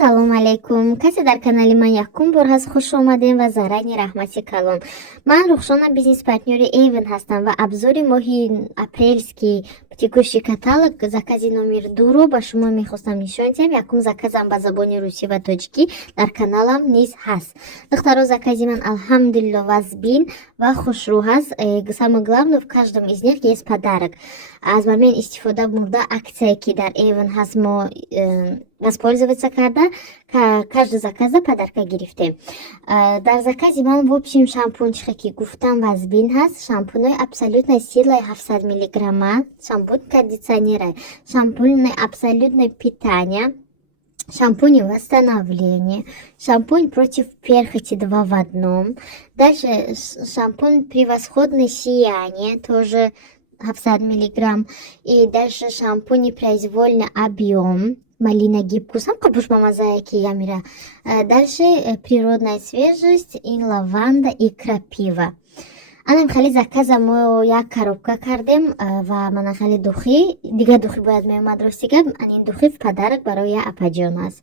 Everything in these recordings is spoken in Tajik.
Ассалому алейкум. Касе дар канали ман якум бор ҳаст хуш омадем ва зарайни раҳмати калон. Ман Рухшона бизнес партнёри Avon ҳастам ва абзори моҳи апрелский текущий каталог закази номер 2-ро ба шумо мехостам нишон диҳам. Якум заказам ба забони русӣ ва тоҷикӣ дар каналам низ ҳаст. Духтаро, закази ман алҳамдулилло вазбин ва хушрӯ ҳаст. Самое главное, в каждом из них есть подарок. Аз момент истифода бурда аксия ки дар Avon ҳаст мо воспользоваться карда каждый заказа подарка гирифтем. Дар закази ман в общем шампунчике ки гуфтам вазбин ҳаст. Шампунои абсолютной силой 700 мг, шампунь кондиционера, шампунь абсолютное питание, шампунь восстановления, шампунь против перхоти 2 в 1. Дальше шампунь превосходное сияние, тоже 700 мг. И дальше шампунь произвольный объем, малина гибкус, кабуш мамазая ки ямира. Дальше природная свежесть, и лаванда и крапива. Анам хали заказа мо як коробка кардем ва мана хали духи, дига духи бояд меомад ростига, анин духи в подарок барои апаҷон аст.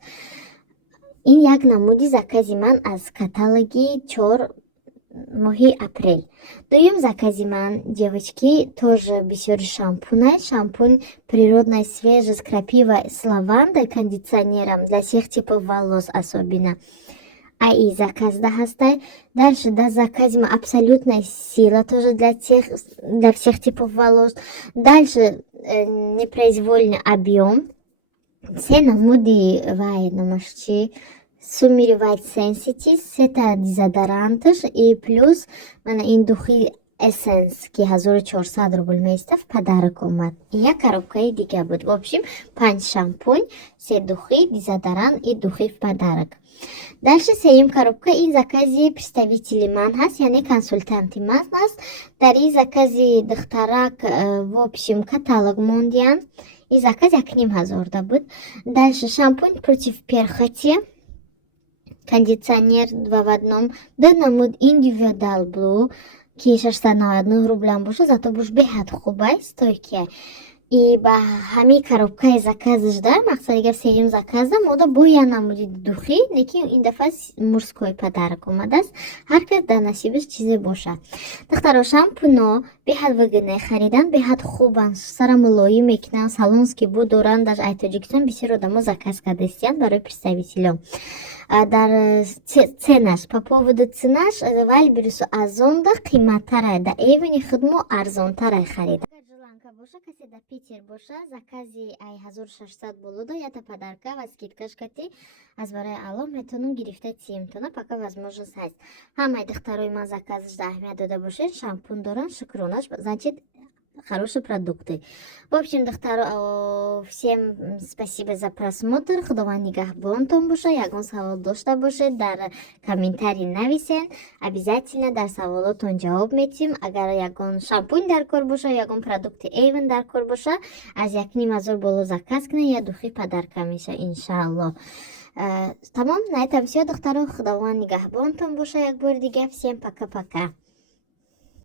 Ин як намуди закази ман аз каталоги 4 моҳи апрел. Дуюм закази ман, девочки, тоже бисёри шампунай. Шампунь природная свежесть, крапива с лавандой, кондиционером для всех типов волос особенно. А и заказ да хастай. Дальше да заказим абсолютная сила, тоже для всех типов волос. Дальше непроизвольный объем. Все намуди вай намашчи. Суммировать sensitive, это дезодорантыш и плюс мана ин духи Essence ки 1400 рубл места в подарок омад. И я коробка дига буд. В общем, 5 шампунь, 3 духи, дезодорант и духи в подарок. Дальше сеюм коробка ин закази представители ман ҳаст, яъне консультанти ман ҳаст. Дар ин закази духтарак в общем каталог мондиам. И заказ 1500 буд. Дальше шампунь против перхоти, кондиционер 2 в 1, да намуд индивидуал блу ки 699 рублям боша, зато буш беҳад хубай стойкия. И ба ҳами коробкаи заказаш да мақсадига сеюм заказа мода бо я намуди духи, лекин ин дафъа мужской подарок омадааст. Ҳар кас дар насибаш чизе боша. Духтаро, шампуно беҳад выгодное харидан, беҳад хубанд, сара мулоим мекунанд, салонский бу доранд. Даже ай Тоҷикистон бисёр одамо заказ карда истиянд барои представителон. Дар ценаш, по поводу ценаш, валбирусу арзонда қиматтарай, да Avon худмо арзонтарай харида. Желанка боша, касе да Питер боша, закази ай 1600 болуда, ята подарка ва скидкаш кати аз барои алом метонум гирифта тиемтона, пока возможность ҳаст. Ҳамаи духтарои ман заказашда аҳамият дода бошед, шампун доран, шукронаш, значит хорошие продукты. В общем, духтаро, всем спасибо за просмотр. Худованд нигаҳбонтон боша. Ягон савол дошта бошед, дар комментарий нависен. Обязательно дар саволотон ҷавоб медиҳем. Агар ягон шампунь дар кор боша, ягон продукти Avon дар кор боша, аз 1500 боло заказ кунед, я духи подарка меша, иншаалло. Тамом, на этом всё, духтаро. Худованд нигаҳбонтон боша. Як бор дига всем пока-пока.